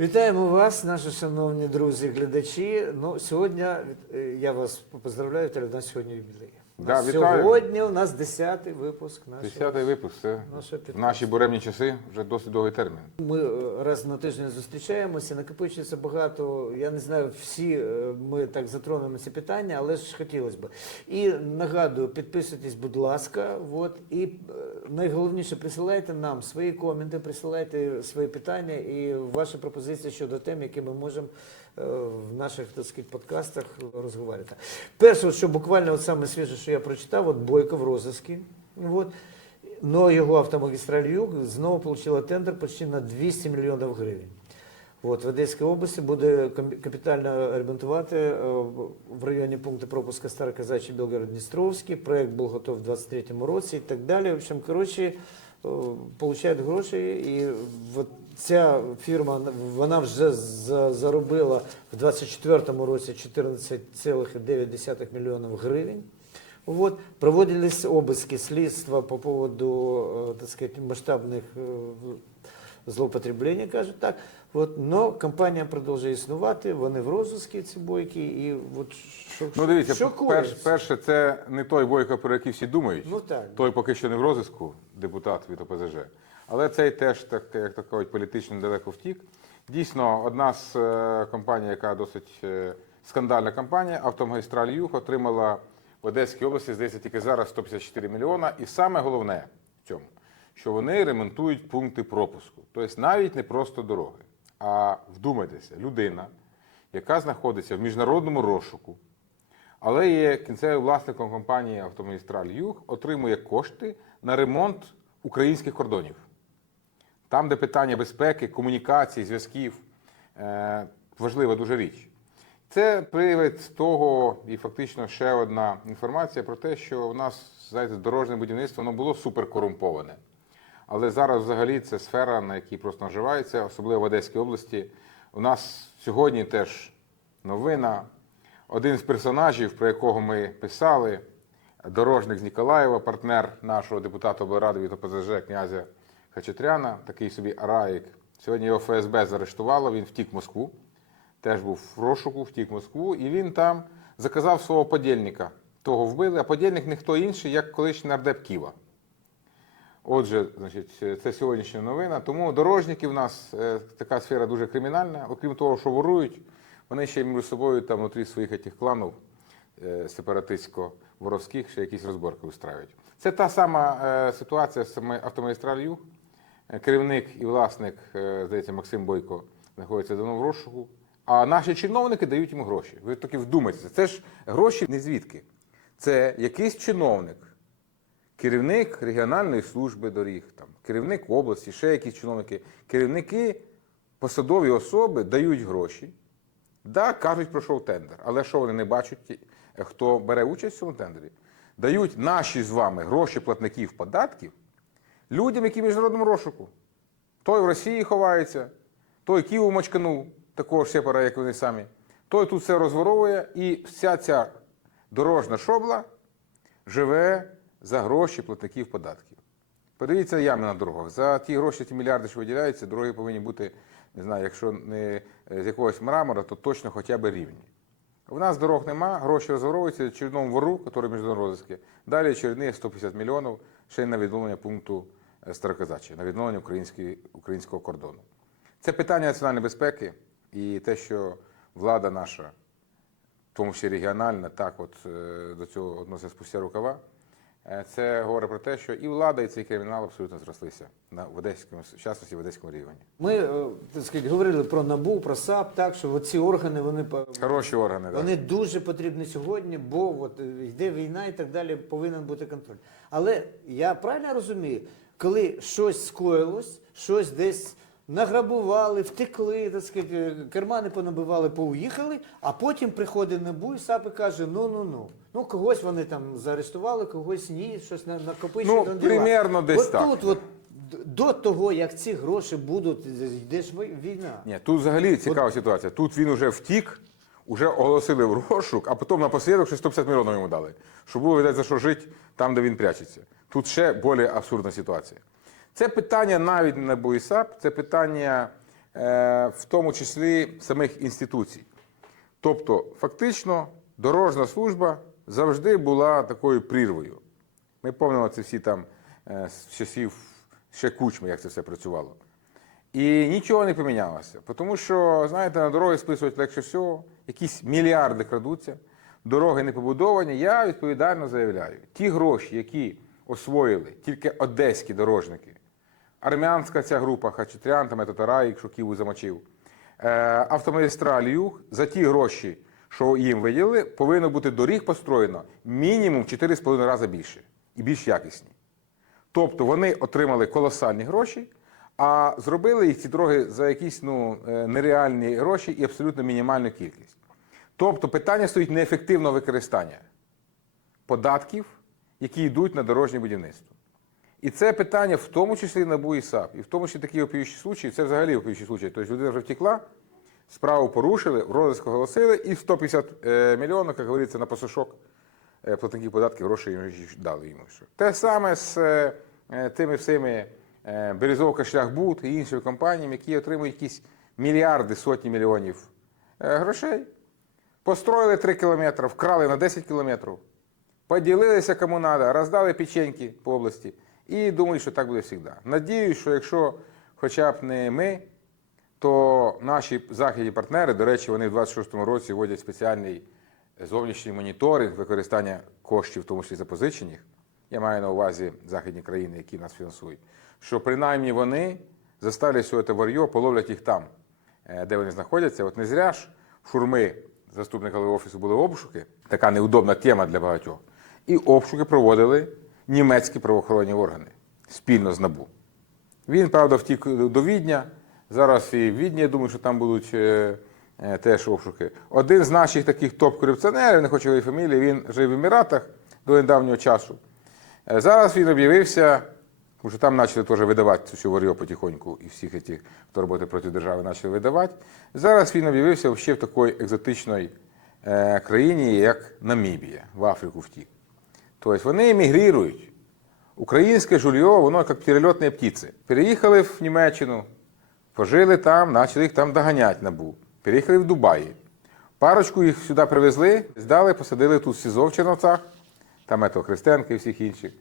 Вітаємо вас, наші шановні друзі, глядачі. Ну, сьогодні е, я вас поздравляю, у нас сьогодні ювілей. Да, вітаю. Сьогодні у нас 10-й випуск нашого. Десятий випуск. Це Нашого в наші буремні часи вже досить довгий термін. Ми е, раз на тиждень зустрічаємося, накопичується багато. Я не знаю, всі е, ми так затронемо ці питання, але ж хотілося б. І нагадую, підписуйтесь, будь ласка. От, і е, найголовніше, присилайте нам свої коменти, присилайте свої питання і ваші пропозиції щодо тем, які ми можемо в наших так сказати, подкастах розговорити. Перше, що буквально от саме свіже, що я прочитав, от Бойко в розиску. От. Но його автомагістраль Юг знову отримала тендер почти на 200 мільйонів гривень. От, в Одеській області буде капітально ремонтувати е, в районі пункту пропуска Староказачий Білгород Дністровський. Проект був готов в 23-му році і так далі. В общем, коротше, е, получають гроші, і от ця фірма вона вже за- заробила в 24-му році 14,9 мільйонів гривень. Вот. Проводились обыски, следства по поводу, э, так сказать, масштабных э, злоупотреблений, кажуть так. Вот. Но компанія продовжує існувати, вони в розыскі, ці бойки, і от що, Ну дивіться, що перш, коїться? перше, це не той бойко, про який всі думають. Ну так. Той поки що не в розиску, депутат від ОПЗЖ. Але цей теж, так, як то кажуть, політично далеко втік. Дійсно, одна з е, компаній, яка досить е, скандальна компанія, Автомагістраль Юг, отримала в Одеській області, здається, тільки зараз 154 мільйона. І саме головне в цьому, що вони ремонтують пункти пропуску. Тобто навіть не просто дороги. А вдумайтеся, людина, яка знаходиться в міжнародному розшуку, але є кінцевим власником компанії Автомагістраль Юг, отримує кошти на ремонт українських кордонів. Там, де питання безпеки, комунікацій, зв'язків е, важлива дуже річ. Це привід того, і фактично ще одна інформація про те, що у нас знаєте, дорожнє будівництво воно було суперкорумповане. Але зараз взагалі це сфера, на якій просто наживається, особливо в Одеській області. У нас сьогодні теж новина. Один з персонажів, про якого ми писали, дорожник з Ніколаєва, партнер нашого депутата облради від ОПЗЖ князя Хачатряна, такий собі Араїк. Сьогодні його ФСБ заарештувало, він втік в Москву, теж був в розшуку, втік в Москву, і він там заказав свого подільника. Того вбили, а подільник ніхто інший, як колишній нардеп Ківа. Отже, значить, це сьогоднішня новина. Тому дорожники в нас е, така сфера дуже кримінальна. Окрім того, що ворують, вони ще й між собою там внутрі своїх этих кланів е, сепаратистсько-воровських ще якісь розборки устраюють. Це та сама е, ситуація з саме автомагістраль Юг. Е, Керівник і власник, е, здається, Максим Бойко, знаходиться давно в розшуку. А наші чиновники дають йому гроші. Ви таки вдумайтеся, це ж гроші не звідки. Це якийсь чиновник, керівник регіональної служби доріг, там, керівник області, ще якісь чиновники, керівники, посадові особи дають гроші. Да, кажуть, пройшов тендер. Але що вони не бачать, хто бере участь в цьому тендері? Дають наші з вами гроші платників податків людям, які в міжнародному розшуку. Той в Росії ховається, той Києву мочканув, такого сепара, як вони самі. Той тут все розворовує, і вся ця дорожна шобла живе за гроші платників податків. Подивіться ями на дорогах. За ті гроші, ті мільярди, що виділяються, дороги повинні бути, не знаю, якщо не з якогось мрамора, то точно хоча б рівні. У нас дорог нема, гроші розворовуються очередному вору, який розвитку. Далі очередні 150 мільйонів ще й на відновлення пункту Староказачі, на відновлення українського кордону. Це питання національної безпеки і те, що влада наша, в тому числі регіональна, так от е, до цього відноситься спустя рукава. Е, Це говорить про те, що і влада, і цей кримінал абсолютно зрослися на в одеському в частності в одеському регіоні. Ми е, так сказати, говорили про НАБУ, про САП, так що ці органи вони Хороші органи, так. Дуже потрібні сьогодні, бо от е, йде війна і так далі, повинен бути контроль. Але я правильно розумію, коли щось скоїлось, щось десь награбували, втекли, так сказати, кармани понабивали, поуїхали, а потім приходить НАБУ і САП і каже: ну ну ну. Ну, когось вони там заарештували, когось ні, щось на- накопичують. Ну, примерно десь от так. Тут, от, до того, як ці гроші будуть, йде ж війна. Ні, тут взагалі цікава ситуація. Тут він уже втік, уже оголосили в розшук, а потім напослідок ще 150 мільйонів йому дали. Щоб було видать, за що жити там, де він прячеться. Тут ще більш абсурдна ситуація. Це питання навіть не БУІСАП, це питання е, в тому числі самих інституцій. Тобто, фактично, дорожна служба завжди була такою прірвою. Ми пам'ятаємо це всі там е, з часів ще кучми, як це все працювало. І нічого не помінялося. Тому що, знаєте, на дороги списують легше всього, якісь мільярди крадуться, дороги не побудовані. Я відповідально заявляю, ті гроші, які освоїли тільки одеські дорожники, армянська ця група, Хачатрян, там Татарай, якщо Києву замочив, е, автомагістраль Юг, за ті гроші, що їм виділили, повинно бути доріг построєно мінімум 4,5 рази більше і більш якісні. Тобто вони отримали колосальні гроші, а зробили їх ці дороги за якісь ну, е, нереальні гроші і абсолютно мінімальну кількість. Тобто питання стоїть неефективного використання податків, які йдуть на дорожнє будівництво. І це питання в тому числі НАБУ і САП, і в тому числі такі опіючі случаї, це взагалі опіючі случаї. Тобто людина вже втекла, справу порушили, розиск оголосили, і 150 е, мільйонів, як говориться, на пасушок е, платників податків грошей дали йому. Те саме з е, тими всіми Березовка Шляхбуд і іншими компаніями, які отримують якісь мільярди, сотні мільйонів грошей. Построїли 3 кілометри, вкрали на 10 кілометрів, поділилися кому треба, роздали печеньки по області і думають, що так буде завжди. Надіюсь, що якщо хоча б не ми, то наші західні партнери, до речі, вони в 26-му році вводять спеціальний зовнішній моніторинг використання коштів, в тому числі запозичених. Я маю на увазі західні країни, які нас фінансують, що принаймні вони заставлять все це половлять їх там, е, де вони знаходяться. От не зря ж Шурми заступника офісу були обшуки, така неудобна тема для багатьох. І обшуки проводили німецькі правоохоронні органи спільно з НАБУ. Він, правда, втік до Відня. Зараз і в Відні, я думаю, що там будуть е, е, теж обшуки. Один з наших таких топ-корупціонерів, не хочу говорити фамілії, він жив в Еміратах до недавнього часу. Е, Зараз він об'явився, тому що там почали теж видавати цю всю потихоньку, і всіх цих, хто працює проти держави, почали видавати. Зараз він об'явився ще в такій екзотичній країні, як Намібія, в Африку втік. Тобто вони емігрірують. Українське жульо, воно як перельотні птиці. Переїхали в Німеччину, пожили там, почали їх там доганяти набу. Переїхали в Дубаї. Парочку їх сюди привезли, здали, посадили тут в СІЗО в Черновцях, там Христенка і всіх інших.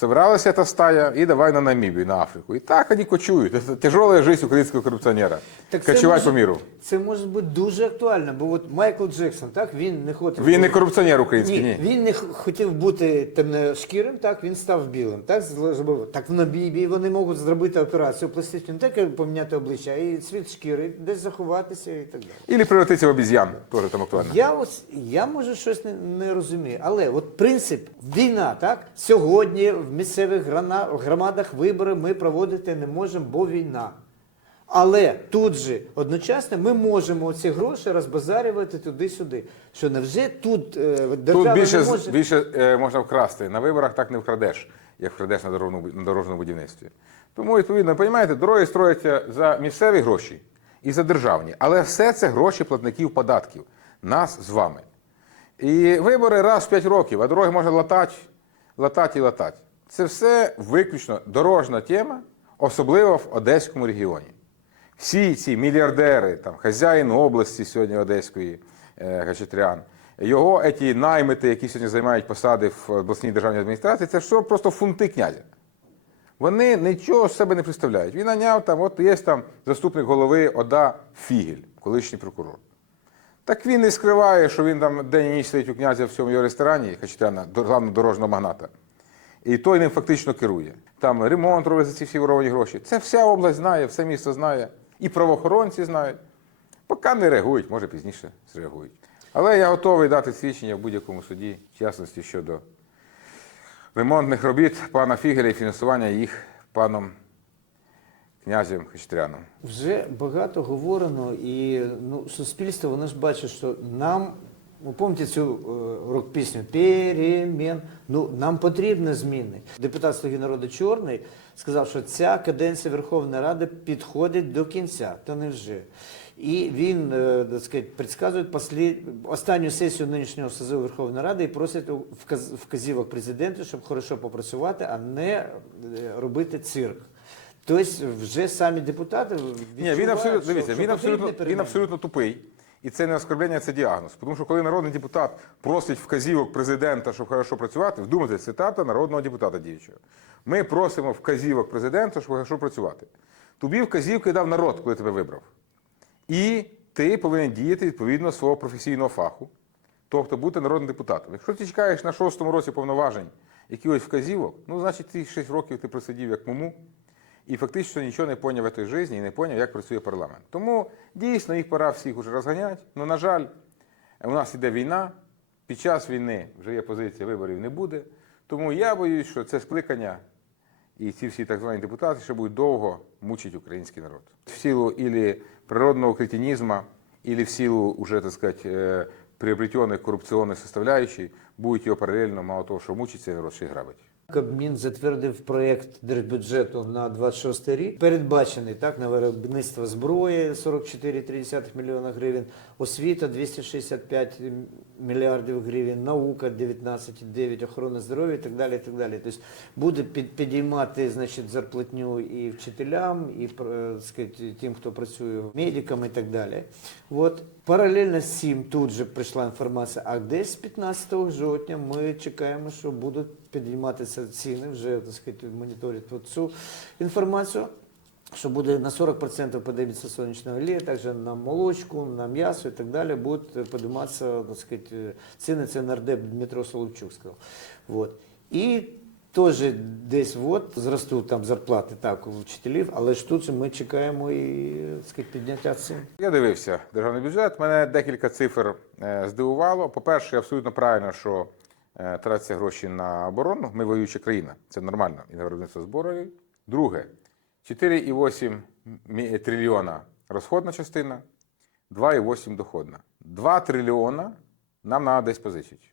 Собралася та стая і давай на Намібію, на Африку. І так вони кочують. Це тяжела життя українського корупціонера. Так Кочувати по міру. Це може бути дуже актуально, бо от Майкл Джексон, так, він не хотів. Він не корупціонер український, Ні, він не хотів бути темношкірим, так, він став білим. Так, зробив. Так в Набібі вони можуть зробити операцію пластичну, тільки поміняти обличчя, і цвіт шкіри, десь заховатися і так далі. Ілі превратитися в обіз'ян, теж там актуально. Я ось я може щось не, не розумію, але от принцип війна, так сьогодні в місцевих громадах вибори ми проводити не можемо, бо війна. Але тут же одночасно ми можемо ці гроші розбазарювати туди-сюди. Що невже тут е, держава Тут більше, не може більше е, можна вкрасти. На виборах так не вкрадеш, як вкрадеш на дорожному, на дорожньому будівництві. Тому, відповідно, розумієте, дороги строяться за місцеві гроші і за державні. Але все це гроші платників податків, нас з вами. І вибори раз в 5 років, а дороги можна латати, латати і латати. Це все виключно дорожна тема, особливо в Одеському регіоні. Всі ці мільярдери, там, хазяїн області сьогодні Одеської, е, Гачатрян, його ті наймити, які сьогодні займають посади в обласній державній адміністрації, це все просто фунти князя. Вони нічого з себе не представляють. Він наняв там, от є там заступник голови ОДА Фігель, колишній прокурор. Так він не скриває, що він там день і ніч сидить у князя в цьому його ресторані, Хачатряна, главного дорожнього магната. І той ним фактично керує. Там ремонт робить за ці всі воровані гроші. Це вся область знає, все місто знає. І правоохоронці знають. Поки не реагують, може пізніше зреагують. Але я готовий дати свідчення в будь-якому суді, в частності щодо ремонтних робіт пана Фігеля і фінансування їх паном князем Хачатряном. вже багато говорено, і ну, суспільство воно ж бачить, що нам. Ви пам'ятаєте цю е, рок-пісню «Перемен», Ну, нам потрібні зміни. Депутат «Слуги народу Чорний сказав, що ця каденція Верховної Ради підходить до кінця. Та невже? І він, е, так сказати, предсказує послід... останню сесію нинішнього созиву Верховної Ради і просить вказ... вказівок президенту, щоб хорошо попрацювати, а не е, робити цирк. Тобто вже самі депутати Ні, він абсолютно що- дивіться, що він абсолютно він переміни. абсолютно тупий. І це не оскорблення, це діагноз. Тому що коли народний депутат просить вказівок президента, щоб хорошо працювати, вдумайте, цитата народного депутата діючого. Ми просимо вказівок президента, щоб хорошо працювати. Тобі вказівки дав народ, коли тебе вибрав. І ти повинен діяти відповідно свого професійного фаху, тобто бути народним депутатом. Якщо ти чекаєш на шостому році повноважень якихось вказівок, ну, значить, ці 6 років ти просидів як муму, і фактично нічого не поняв в цій житті і не поняв, як працює парламент. Тому дійсно їх пора всіх уже розганяти. Ну, на жаль, у нас іде війна. Під час війни вже є позиція виборів не буде. Тому я боюсь, що це скликання і ці всі так звані депутати ще будуть довго мучити український народ. В силу ілі природного кретинизму, или в силу уже, так сказать, э, приобретенных коррупционных составляющих, будуть його паралельно, мало того, що мучить цей народ, ще й грабить. Кабмін затвердив проєкт держбюджету на 26 рік. Передбачений так на виробництво зброї 44,3 мільйона гривень, освіта 265 мільярдів гривень, наука 19,9, охорона здоров'я і так далі. І так далі. Тобто буде підіймати значить, зарплатню і вчителям, і е, тим, хто працює медикам і так далі. От. Паралельно з цим тут же прийшла інформація, а десь 15 жовтня ми чекаємо, що будуть підійматися ціни, вже так сказати, моніторять цю інформацію. Що буде на 40% подивиться сонячна олія, також на молочку, на м'ясо і так далі будуть підійматися так сказати, ціни. Це нардеп Дмитро Соловчук сказав. Вот. І теж десь от зростуть там зарплати так у вчителів, але ж тут ми чекаємо і так підняття цін. Я дивився державний бюджет. Мене декілька цифр е, здивувало. По-перше, абсолютно правильно, що е, тратяться гроші на оборону. Ми воююча країна. Це нормально. І на виробництво зброї. Друге, 4,8 трильйона розходна частина, 2,8 доходна. 2 трильйона нам треба десь позичити.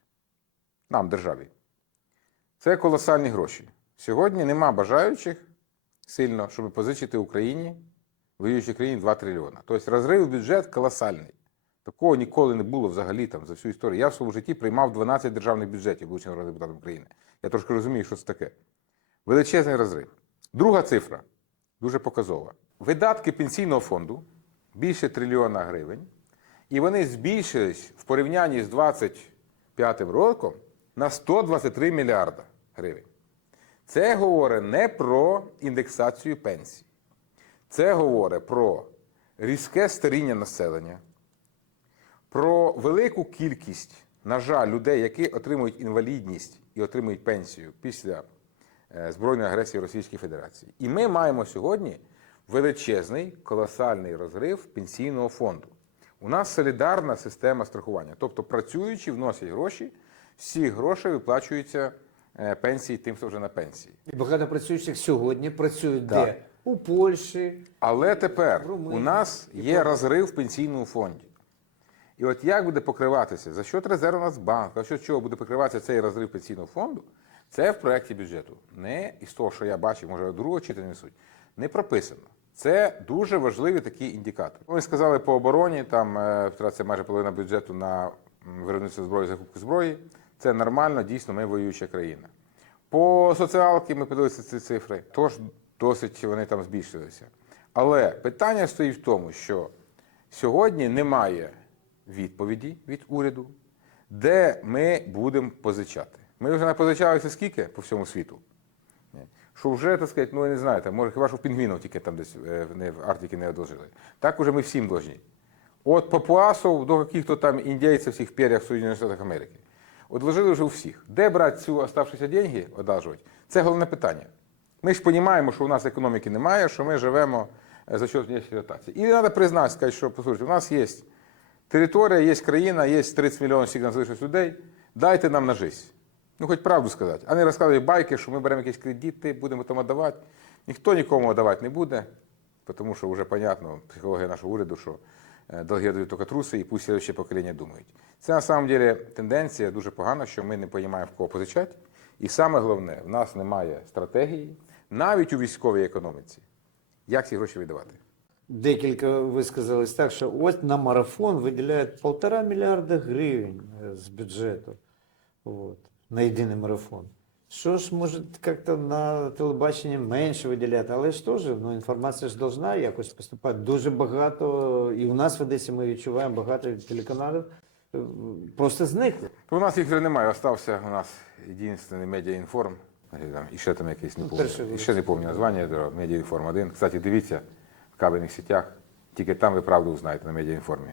Нам, державі. Це колосальні гроші. Сьогодні нема бажаючих сильно, щоб позичити Україні воюючій країні 2 трильйона. Тобто розрив бюджет колосальний. Такого ніколи не було взагалі там за всю історію. Я в своєму житті приймав 12 державних бюджетів, будучи народним депутатом України. Я трошки розумію, що це таке. Величезний розрив. Друга цифра дуже показова. Видатки пенсійного фонду більше трильйона гривень, і вони збільшились в порівнянні з 25 роком на 123 мільярда гривень. Це говорить не про індексацію пенсій. Це говорить про різке старіння населення, про велику кількість, на жаль, людей, які отримують інвалідність і отримують пенсію після збройної агресії Російської Федерації. І ми маємо сьогодні величезний колосальний розрив пенсійного фонду. У нас солідарна система страхування, тобто працюючі вносять гроші, цих грошей виплачуються е, пенсії тим, хто вже на пенсії. І багато працюючих сьогодні працюють Так. де? У Польщі. Але тепер В у нас є розрив в пенсійному фонді. І от як буде покриватися, за що резерв Нацбанк, за що чого буде покриватися цей розрив пенсійного фонду, це в проєкті бюджету. Не із того, що я бачив, може, другого читання суть, не прописано. Це дуже важливий такий індикатор. Ми сказали по обороні, там е, втратиться майже половина бюджету на виробництво зброї, закупку зброї. Це нормально, дійсно, ми воююча країна. По соціалки ми подивилися ці цифри, тож досить вони там збільшилися. Але питання стоїть в тому, що сьогодні немає відповіді від уряду, де ми будемо позичати. Ми вже напозичалися скільки по всьому світу? Що вже, так сказати, ну я не знаю, там, може хіба що в пінгвінів тільки там десь не, в Арктиці не одолжили. Так уже ми всім должні. От папуасов до каких-то там індійців всіх пер'ях Соединених Штатах Америки. Одложили вже у всіх. Де брати цю оставшіся деньги, одалжувати? Це головне питання. Ми ж розуміємо, що у нас економіки немає, що ми живемо е, за счет внешньої ротації. І треба признати, що послухайте, у нас є територія, є країна, є 30 мільйонів всіх залишилось людей. Дайте нам на життя. Ну, хоч правду сказати. А не розказують байки, що ми беремо якісь кредити, будемо там віддавати. Ніхто нікому віддавати не буде, тому що вже понятно, психологія нашого уряду, що е, долги дають тільки труси, і пусть слідче покоління думають. Це на самом деле тенденція дуже погана, що ми не розуміємо, в кого позичати. І саме головне, в нас немає стратегії, навіть у військовій економіці. Як ці гроші віддавати? Декілька висказались так, що ось на марафон виділяють полтора мільярда гривень е, з бюджету от, на єдиний марафон. Що ж може як-то на телебаченні менше виділяти, але ж теж ну, інформація ж должна якось поступати. Дуже багато, і у нас в Одесі ми відчуваємо багато телеканалів е, просто зникли. У нас їх вже немає. Остався у нас єдиний медіаінформ. І ще там якийсь не Ну, пам'ятаю. ще не пам'ятаю названня, медіаінформ 1. Кстати, дивіться в кабельних сетях. Тільки там ви правду узнаєте на медіаінформі.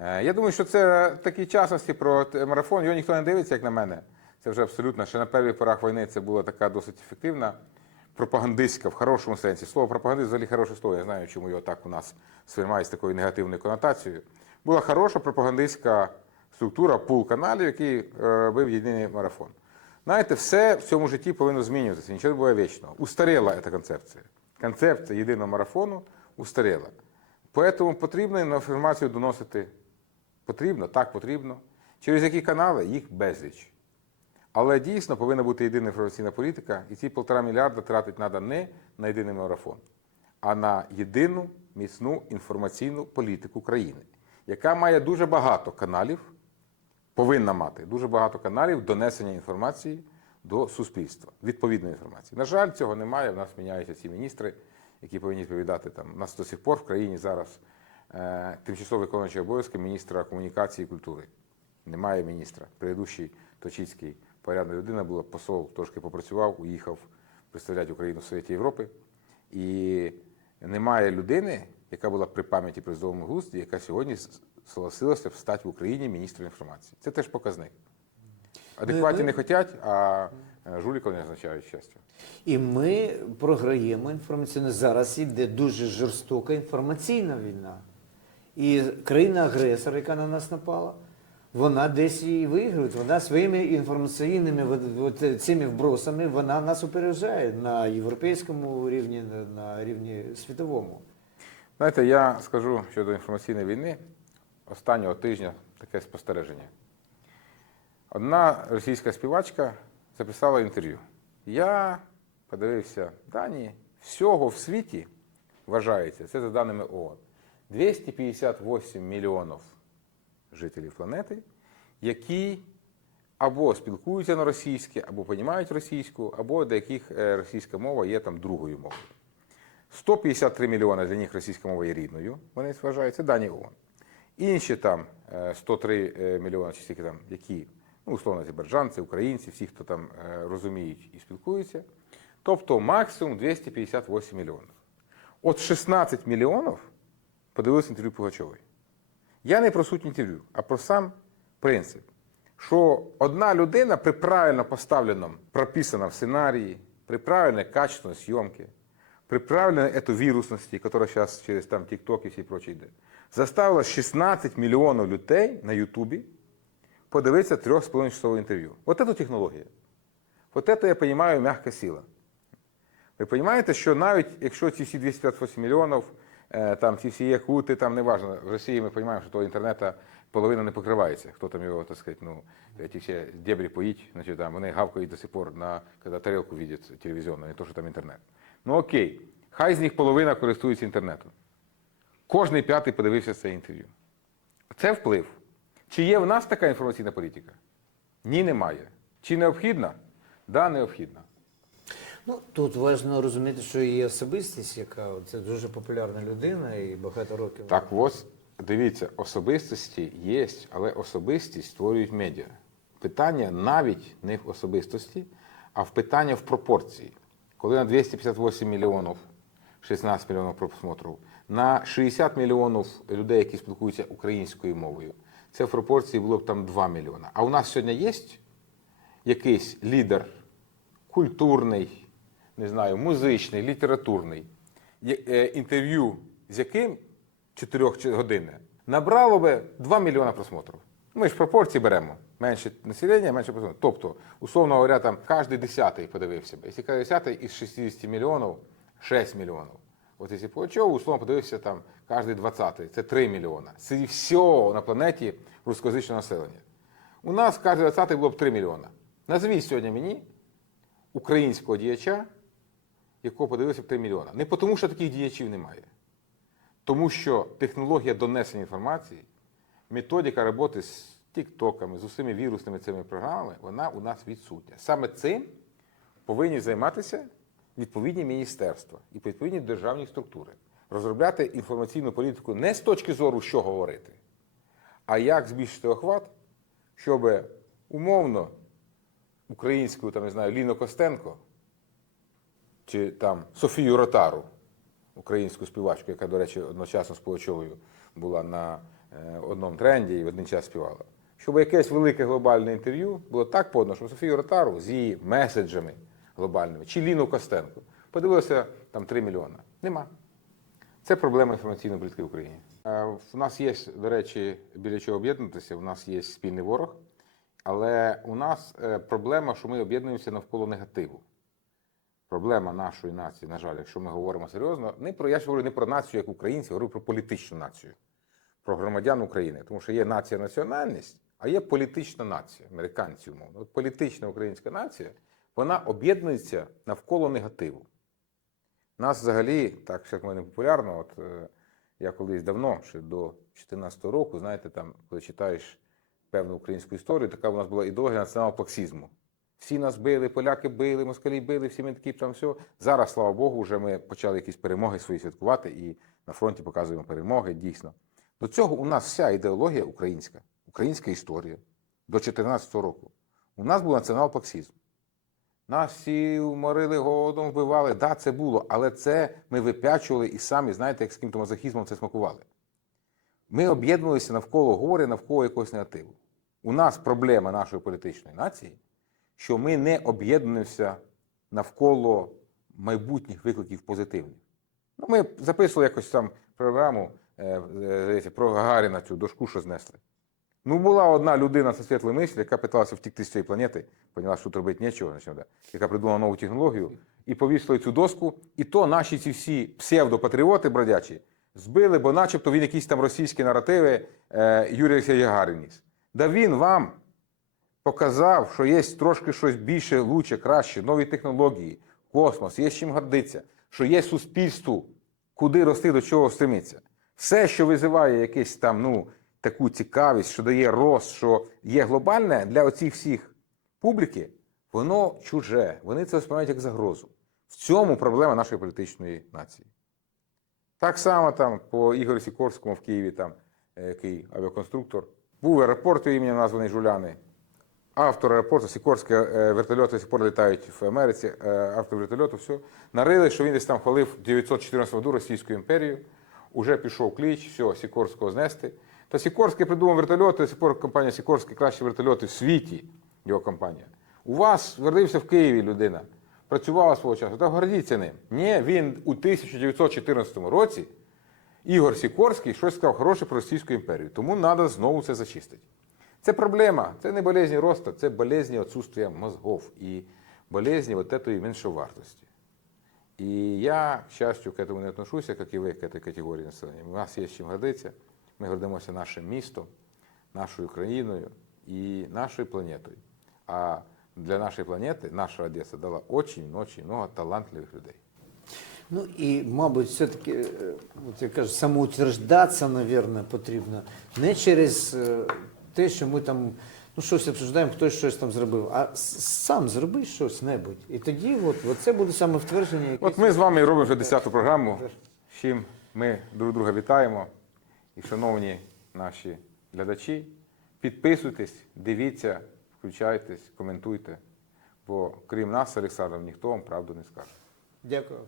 Е, Я думаю, що це такі частності про марафон. Його ніхто не дивиться, як на мене. Це вже абсолютно. Ще на перших порах війни це була така досить ефективна пропагандистська в хорошому сенсі. Слово пропагандист взагалі хороше слово. Я знаю, чому його так у нас сприймають з такою негативною конотацією. Була хороша пропагандистська структура, пул каналів, який е, робив єдиний марафон. Знаєте, все в цьому житті повинно змінюватися, нічого не буває вічного. Устаріла ця концепція. Концепція єдиного марафону устаріла. Тому потрібно інформацію доносити. Потрібно, так потрібно. Через які канали їх безліч. Але дійсно повинна бути єдина інформаційна політика, і ці півтора мільярда тратити треба не на єдиний марафон, а на єдину міцну інформаційну політику країни, яка має дуже багато каналів, повинна мати дуже багато каналів донесення інформації до суспільства, відповідної інформації. На жаль, цього немає. В нас міняються ці міністри, які повинні відповідати там. У нас до сих пор в країні зараз е, тимчасово виконуючий обов'язки міністра комунікації і культури. Немає міністра. Предыдущий Точицький порядна людина була посол, трошки попрацював, уїхав представляти Україну в Совєті Європи. І немає людини, яка була при пам'яті при здоровому глузді, яка сьогодні согласилася встати в Україні міністром інформації. Це теж показник. Адекватні ми- не хочуть, а е, не означають щастя. І ми програємо інформаційно. Зараз іде дуже жорстока інформаційна війна. І країна-агресор, яка на нас напала, вона десь і виграє. Вона своїми інформаційними цими вбросами вона нас упереджає на європейському рівні, на рівні світовому. Знаєте, я скажу щодо інформаційної війни останнього тижня таке спостереження. Одна російська співачка записала інтерв'ю. Я подивився дані всього в світі вважається, це за даними ООН, 258 мільйонів жителів планети, які або спілкуються на російській, або розуміють російську, або для яких е, російська мова є там другою мовою. 153 мільйони для них російська мова є рідною, вони вважають, це дані ООН. Інші там е, 103 е, мільйони, чи скільки там, які, ну, условно, азербайджанці, українці, всі, хто там е, розуміють і спілкуються. Тобто максимум 258 мільйонів. От 16 мільйонів подивилися інтерв'ю Пугачової. Я не про суть інтерв'ю, а про сам принцип. Що одна людина при правильно поставленому, прописанном сценарії, при правильной качественной съемке, при правильной этой вирусности, которая сейчас через там TikTok и все прочее йде, заставила 16 мільйонів людей на Ютубі подивитися 3,5 часове інтерв'ю. Вот эту технологію. Вот это я понимаю мягка сила. Ви розумієте, що навіть якщо ці всі 258 мільйонів, е, там ці всі якути, там неважно, в Росії ми розуміємо, що того інтернету половина не покривається. Хто там його, так сказати, ну, ті всі дебрі поїть, значить, там, вони гавкають до сих пор, на, коли тарелку видять телевізійну, не то, що там інтернет. Ну окей, хай з них половина користується інтернетом. Кожний п'ятий подивився це інтерв'ю. Це вплив. Чи є в нас така інформаційна політика? Ні, немає. Чи необхідна? Да, необхідна. Ну, тут важливо розуміти, що є особистість, яка це дуже популярна людина і багато років. Так ось, дивіться, особистості є, але особистість створюють медіа. Питання навіть не в особистості, а в питання в пропорції. Коли на 258 мільйонів 16 мільйонів просмотрів, на 60 мільйонів людей, які спілкуються українською мовою, це в пропорції було б там 2 мільйона. А у нас сьогодні є якийсь лідер культурний, не знаю, музичний, літературний, е, інтерв'ю з яким 4 години набрало би 2 мільйона просмотрів. Ми ж пропорції беремо. Менше населення, менше просмотрів. Тобто, условно говоря, там кожен десятий подивився б. Якщо кожен десятий із 60 мільйонів 6 мільйонів. От якщо Пугачов, условно подивився там кожен двадцятий, це 3 мільйона. Це все на планеті рускоязичного населення. У нас кожен двадцятий було б 3 мільйона. Назвіть сьогодні мені українського діяча, якого подивився б 3 мільйона. Не тому, що таких діячів немає. Тому що технологія донесення інформації, методика роботи з тіктоками, з усіми вірусними цими програмами, вона у нас відсутня. Саме цим повинні займатися відповідні міністерства і відповідні державні структури, розробляти інформаційну політику не з точки зору, що говорити, а як збільшити охват, щоб умовно українську, там, не знаю, Ліну Костенко чи там Софію Ротару, українську співачку, яка, до речі, одночасно з Пугачовою була на е, одному тренді і в один час співала. Щоб якесь велике глобальне інтерв'ю було так подано, щоб Софію Ротару з її меседжами глобальними, чи Ліну Костенко подивилося там 3 мільйона. Нема. Це проблема інформаційної політики в Україні. Е, У нас є, до речі, біля чого об'єднатися, у нас є спільний ворог, але у нас е, проблема, що ми об'єднуємося навколо негативу. Проблема нашої нації, на жаль, якщо ми говоримо серйозно, не про я ж говорю не про націю як українців, я говорю про політичну націю, про громадян України. Тому що є нація національність, а є політична нація, американці, умовно. От політична українська нація, вона об'єднується навколо негативу. Нас взагалі, так як в мене популярно, от е, я колись давно, ще до 2014 року, знаєте, там, коли читаєш певну українську історію, така у нас була ідеологія націонал-плаксизму. Всі нас били, поляки били, москалі били, всі ми такі там все. Зараз, слава Богу, вже ми почали якісь перемоги свої святкувати і на фронті показуємо перемоги, дійсно. До цього у нас вся ідеологія українська, українська історія до 2014 року. У нас був націонал-плаксизм. Нас всі уморили голодом, вбивали. Так, да, це було, але це ми вип'ячували і самі, знаєте, як з ким-то мазохізмом це смакували. Ми об'єднувалися навколо горя, навколо якогось негативу. У нас проблема нашої політичної нації, що ми не об'єднуємося навколо майбутніх викликів позитивних. Ну, ми записували якось там програму е, е, про Гагаріна цю дошку, що знесли. Ну, була одна людина зі світлої мислі, яка питалася втікти з цієї планети, поняла, що тут робити нічого, яка придумала нову технологію, і повісила цю доску. І то наші ці всі псевдопатріоти бродячі збили, бо начебто він якісь там російські наративи е, Олексій Гагарін ніс. Да він вам показав, що є трошки щось більше, лучше, краще, нові технології, космос, є з чим гордитися, що є суспільству, куди рости, до чого стремиться. Все, що визиває якесь там, ну, таку цікавість, що дає рост, що є глобальне для оцих всіх публіки, воно чуже. Вони це сприймають як загрозу. В цьому проблема нашої політичної нації. Так само там по Ігорю Сікорському в Києві, там, е, який авіаконструктор. Був аеропорт імені названий Жуляни. Автор аеропорту, Сікорське вертольоти сих пор літають в Америці, е, автор вертольоту, все. Нарили, що він десь там хвалив 914 году Російську імперію. Уже пішов кліч, все, Сікорського знести. Та Сікорський придумав вертольоти, до сих пор компанія Сікорський кращі вертольоти в світі, його компанія. У вас родився в Києві людина, працювала свого часу, та гордіться ним. Ні, він у 1914 році, Ігор Сікорський, щось сказав хороше про Російську імперію. Тому треба знову це зачистити. Це проблема, це не болезні росту, це болезні отсутствия мозгов і болезні вот этой меншовартості. И я, к счастью, к этому не отношусь, как и вы к этой категории населения. У нас є чим гордитися. Ми гордимося нашим містом, нашою країною і нашою планетою. А для нашої планети наша Одеса дала очень-очень много талантливих людей. Ну і, мабуть, все-таки, е, от я кажу, самоутверждатися, мабуть, потрібно не через е, те, що ми там ну, щось обсуждаємо, хтось щось там зробив, а сам зроби щось небудь. І тоді от, от це буде самовтвердження. якесь. От ми з вами робимо вже 10-ту програму, з чим ми друг друга вітаємо. І, шановні наші глядачі, підписуйтесь, дивіться, включайтесь, коментуйте. Бо крім нас, Олександром, ніхто вам правду не скаже. Дякую.